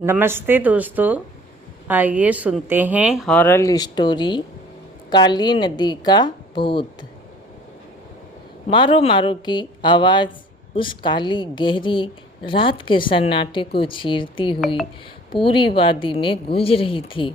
नमस्ते दोस्तों, आइए सुनते हैं हॉरर स्टोरी काली नदी का भूत। मारो मारो की आवाज़ उस काली गहरी रात के सन्नाटे को चीरती हुई पूरी वादी में गूंज रही थी।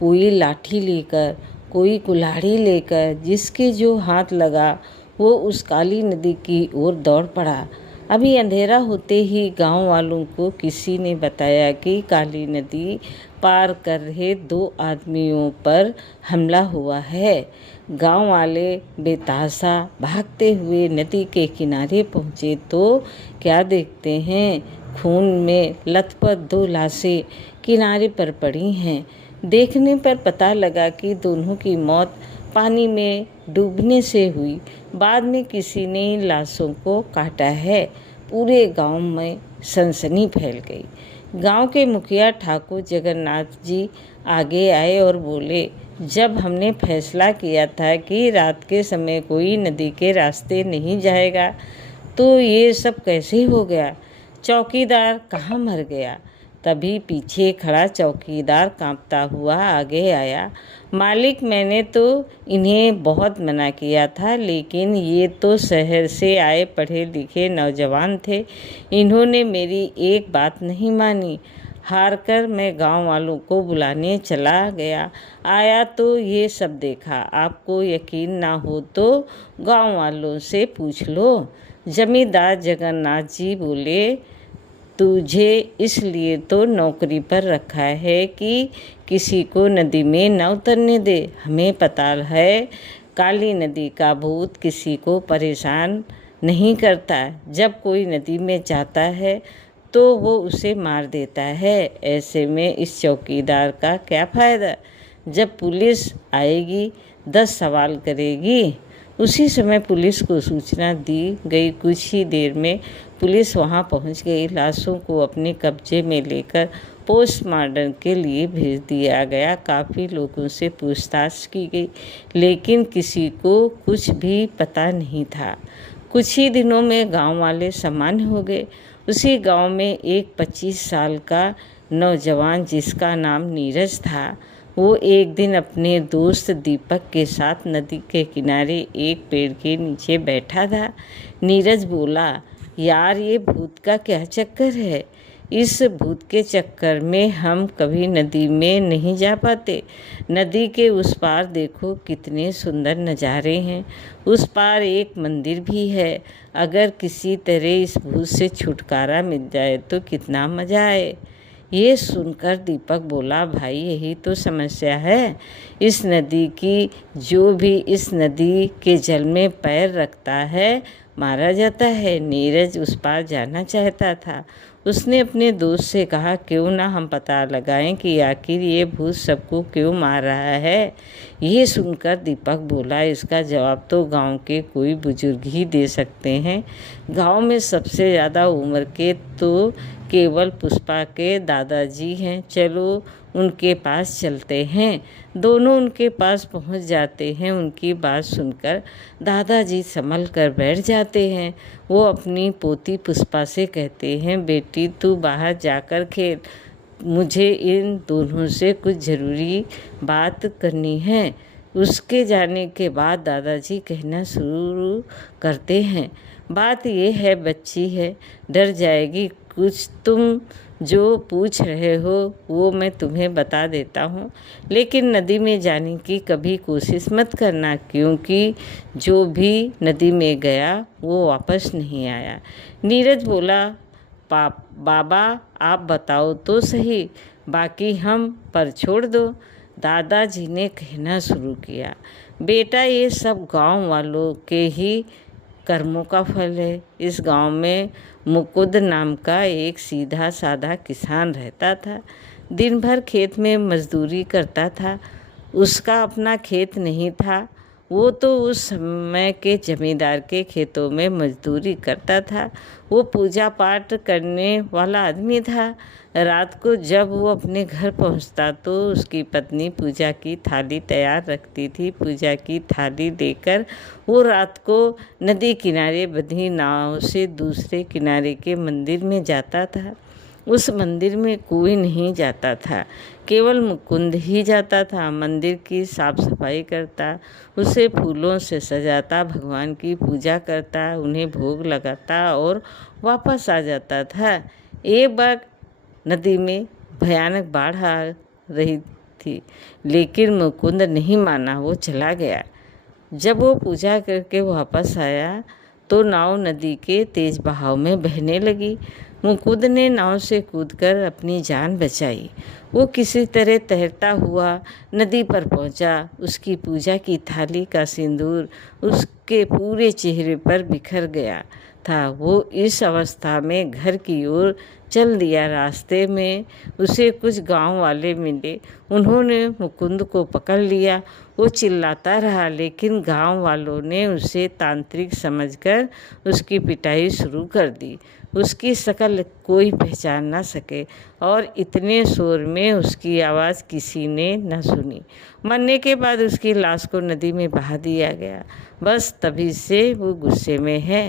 कोई लाठी लेकर, कोई कुल्हाड़ी लेकर, जिसके जो हाथ लगा वो उस काली नदी की ओर दौड़ पड़ा। अभी अंधेरा होते ही गांव वालों को किसी ने बताया कि काली नदी पार कर रहे 2 आदमियों पर हमला हुआ है। गांव वाले बेतहाशा भागते हुए नदी के किनारे पहुंचे तो क्या देखते हैं, खून में लथपथ 2 लाशें किनारे पर पड़ी हैं। देखने पर पता लगा कि दोनों की मौत पानी में डूबने से हुई। बाद में किसी ने इन लाशों को काटा है। पूरे गांव में सनसनी फैल गई। गांव के मुखिया ठाकुर जगन्नाथ जी आगे आए और बोले, जब हमने फैसला किया था कि रात के समय कोई नदी के रास्ते नहीं जाएगा, तो ये सब कैसे हो गया? चौकीदार कहाँ मर गया? तभी पीछे खड़ा चौकीदार कांपता हुआ आगे आया। मालिक, मैंने तो इन्हें बहुत मना किया था, लेकिन ये तो शहर से आए पढ़े लिखे नौजवान थे। इन्होंने मेरी एक बात नहीं मानी। हार कर मैं गांव वालों को बुलाने चला गया। आया तो ये सब देखा। आपको यकीन ना हो तो गांव वालों से पूछ लो। जमींदार जगन्नाथ जी बोले, तुझे इसलिए तो नौकरी पर रखा है कि किसी को नदी में न उतरने दे। हमें पता है काली नदी का भूत किसी को परेशान नहीं करता। जब कोई नदी में जाता है तो वो उसे मार देता है। ऐसे में इस चौकीदार का क्या फ़ायदा? जब पुलिस आएगी 10 सवाल करेगी। उसी समय पुलिस को सूचना दी गई। कुछ ही देर में पुलिस वहां पहुंच गई। लाशों को अपने कब्जे में लेकर पोस्टमार्टम के लिए भेज दिया गया। काफ़ी लोगों से पूछताछ की गई, लेकिन किसी को कुछ भी पता नहीं था। कुछ ही दिनों में गांव वाले सामान्य हो गए। उसी गांव में एक 25 साल का नौजवान, जिसका नाम नीरज था, वो एक दिन अपने दोस्त दीपक के साथ नदी के किनारे एक पेड़ के नीचे बैठा था। नीरज बोला, यार ये भूत का क्या चक्कर है? इस भूत के चक्कर में हम कभी नदी में नहीं जा पाते। नदी के उस पार देखो कितने सुंदर नज़ारे हैं। उस पार एक मंदिर भी है। अगर किसी तरह इस भूत से छुटकारा मिल जाए तो कितना मज़ा आए। ये सुनकर दीपक बोला, भाई यही तो समस्या है इस नदी की। जो भी इस नदी के जल में पैर रखता है मारा जाता है। नीरज उस पार जाना चाहता था। उसने अपने दोस्त से कहा, क्यों ना हम पता लगाएं कि आखिर ये भूत सबको क्यों मार रहा है। ये सुनकर दीपक बोला, इसका जवाब तो गांव के कोई बुजुर्ग ही दे सकते हैं। गांव में सबसे ज़्यादा उम्र के तो केवल पुष्पा के दादाजी हैं। चलो उनके पास चलते हैं। दोनों उनके पास पहुंच जाते हैं। उनकी बात सुनकर दादाजी संभल कर बैठ जाते हैं। वो अपनी पोती पुष्पा से कहते हैं, बेटी तू बाहर जाकर खेल, मुझे इन दोनों से कुछ ज़रूरी बात करनी है। उसके जाने के बाद दादाजी कहना शुरू करते हैं, बात ये है, बच्ची है, डर जाएगी। कुछ तुम जो पूछ रहे हो वो मैं तुम्हें बता देता हूँ, लेकिन नदी में जाने की कभी कोशिश मत करना, क्योंकि जो भी नदी में गया वो वापस नहीं आया। नीरज बोला, बाबा आप बताओ तो सही, बाकी हम पर छोड़ दो। दादाजी ने कहना शुरू किया, बेटा ये सब गांव वालों के ही कर्मों का फल है। इस गांव में मुकुंद नाम का एक सीधा साधा किसान रहता था। दिन भर खेत में मजदूरी करता था। उसका अपना खेत नहीं था। वो तो उस समय के जमींदार के खेतों में मजदूरी करता था। वो पूजा पाठ करने वाला आदमी था। रात को जब वो अपने घर पहुंचता तो उसकी पत्नी पूजा की थाली तैयार रखती थी। पूजा की थाली लेकर वो रात को नदी किनारे बंधी नाव से दूसरे किनारे के मंदिर में जाता था। उस मंदिर में कोई नहीं जाता था, केवल मुकुंद ही जाता था। मंदिर की साफ सफाई करता, उसे फूलों से सजाता, भगवान की पूजा करता, उन्हें भोग लगाता और वापस आ जाता था। एक बार नदी में भयानक बाढ़ आ रही थी, लेकिन मुकुंद नहीं माना, वो चला गया। जब वो पूजा करके वापस आया तो नाव नदी के तेज बहाव में बहने लगी। मुकुंद ने नाव से कूदकर अपनी जान बचाई। वो किसी तरह तैरता हुआ नदी पर पहुंचा। उसकी पूजा की थाली का सिंदूर उसके पूरे चेहरे पर बिखर गया था। वो इस अवस्था में घर की ओर चल दिया। रास्ते में उसे कुछ गांव वाले मिले। उन्होंने मुकुंद को पकड़ लिया। वो चिल्लाता रहा, लेकिन गांव वालों ने उसे तांत्रिक समझकर उसकी पिटाई शुरू कर दी। उसकी शक्ल कोई पहचान ना सके और इतने शोर में उसकी आवाज़ किसी ने न सुनी। मरने के बाद उसकी लाश को नदी में बहा दिया गया। बस तभी से वो गुस्से में है।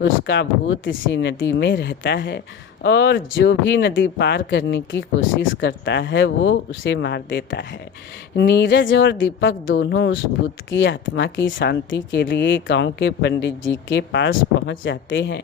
उसका भूत इसी नदी में रहता है और जो भी नदी पार करने की कोशिश करता है वो उसे मार देता है। नीरज और दीपक दोनों उस भूत की आत्मा की शांति के लिए गांव के पंडित जी के पास पहुंच जाते हैं।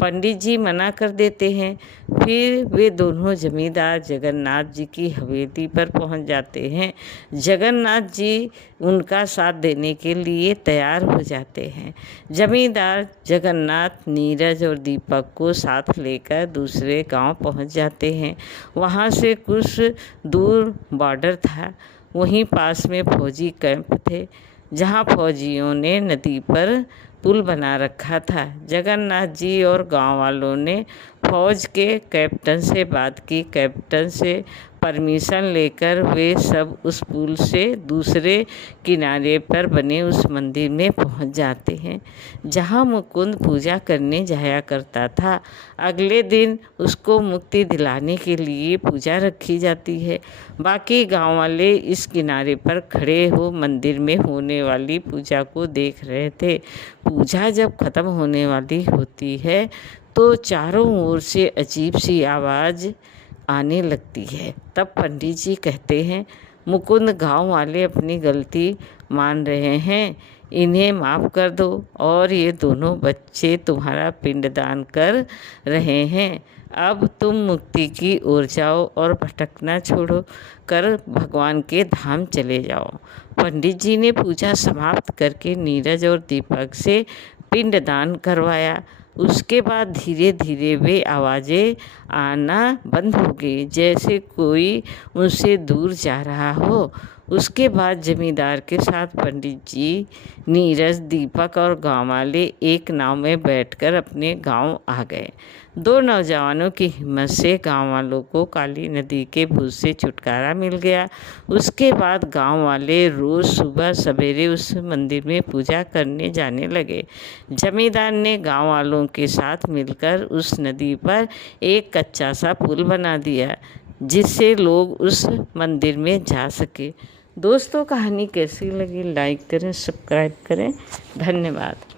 पंडित जी मना कर देते हैं। फिर वे दोनों जमींदार जगन्नाथ जी की हवेली पर पहुंच जाते हैं। जगन्नाथ जी उनका साथ देने के लिए तैयार हो जाते हैं। जमींदार जगन्नाथ नीरज और दीपक को साथ लेकर दूसरे गांव पहुंच जाते हैं। वहां से कुछ दूर बॉर्डर था। वहीं पास में फौजी कैंप थे, जहां फौजियों ने नदी पर पुल बना रखा था। जगन्नाथ जी और गांव वालों ने फौज के कैप्टन से बात की। कैप्टन से परमिशन लेकर वे सब उस पुल से दूसरे किनारे पर बने उस मंदिर में पहुंच जाते हैं, जहां मुकुंद पूजा करने जाया करता था। अगले दिन उसको मुक्ति दिलाने के लिए पूजा रखी जाती है। बाकी गांव वाले इस किनारे पर खड़े हो मंदिर में होने वाली पूजा को देख रहे थे। पूजा जब खत्म होने वाली होती है तो चारों ओर से अजीब सी आवाज़ आने लगती है। तब पंडित जी कहते हैं, मुकुंद, गांव वाले अपनी गलती मान रहे हैं, इन्हें माफ़ कर दो और ये दोनों बच्चे तुम्हारा पिंडदान कर रहे हैं। अब तुम मुक्ति की ओर जाओ और भटकना छोड़ो कर भगवान के धाम चले जाओ। पंडित जी ने पूजा समाप्त करके नीरज और दीपक से पिंडदान करवाया। उसके बाद धीरे धीरे वे आवाज़ें आना बंद हो गई, जैसे कोई उनसे दूर जा रहा हो। उसके बाद जमींदार के साथ पंडित जी, नीरज, दीपक और गांव वाले एक नाव में बैठकर अपने गांव आ गए। दो नौजवानों की हिम्मत से गांव वालों को काली नदी के भूत से छुटकारा मिल गया। उसके बाद गांव वाले रोज़ सुबह सवेरे उस मंदिर में पूजा करने जाने लगे। जमींदार ने गांव वालों के साथ मिलकर उस नदी पर एक कच्चा सा पुल बना दिया, जिससे लोग उस मंदिर में जा सके। दोस्तों, कहानी कैसी लगी लाइक करें, सब्सक्राइब करें। धन्यवाद।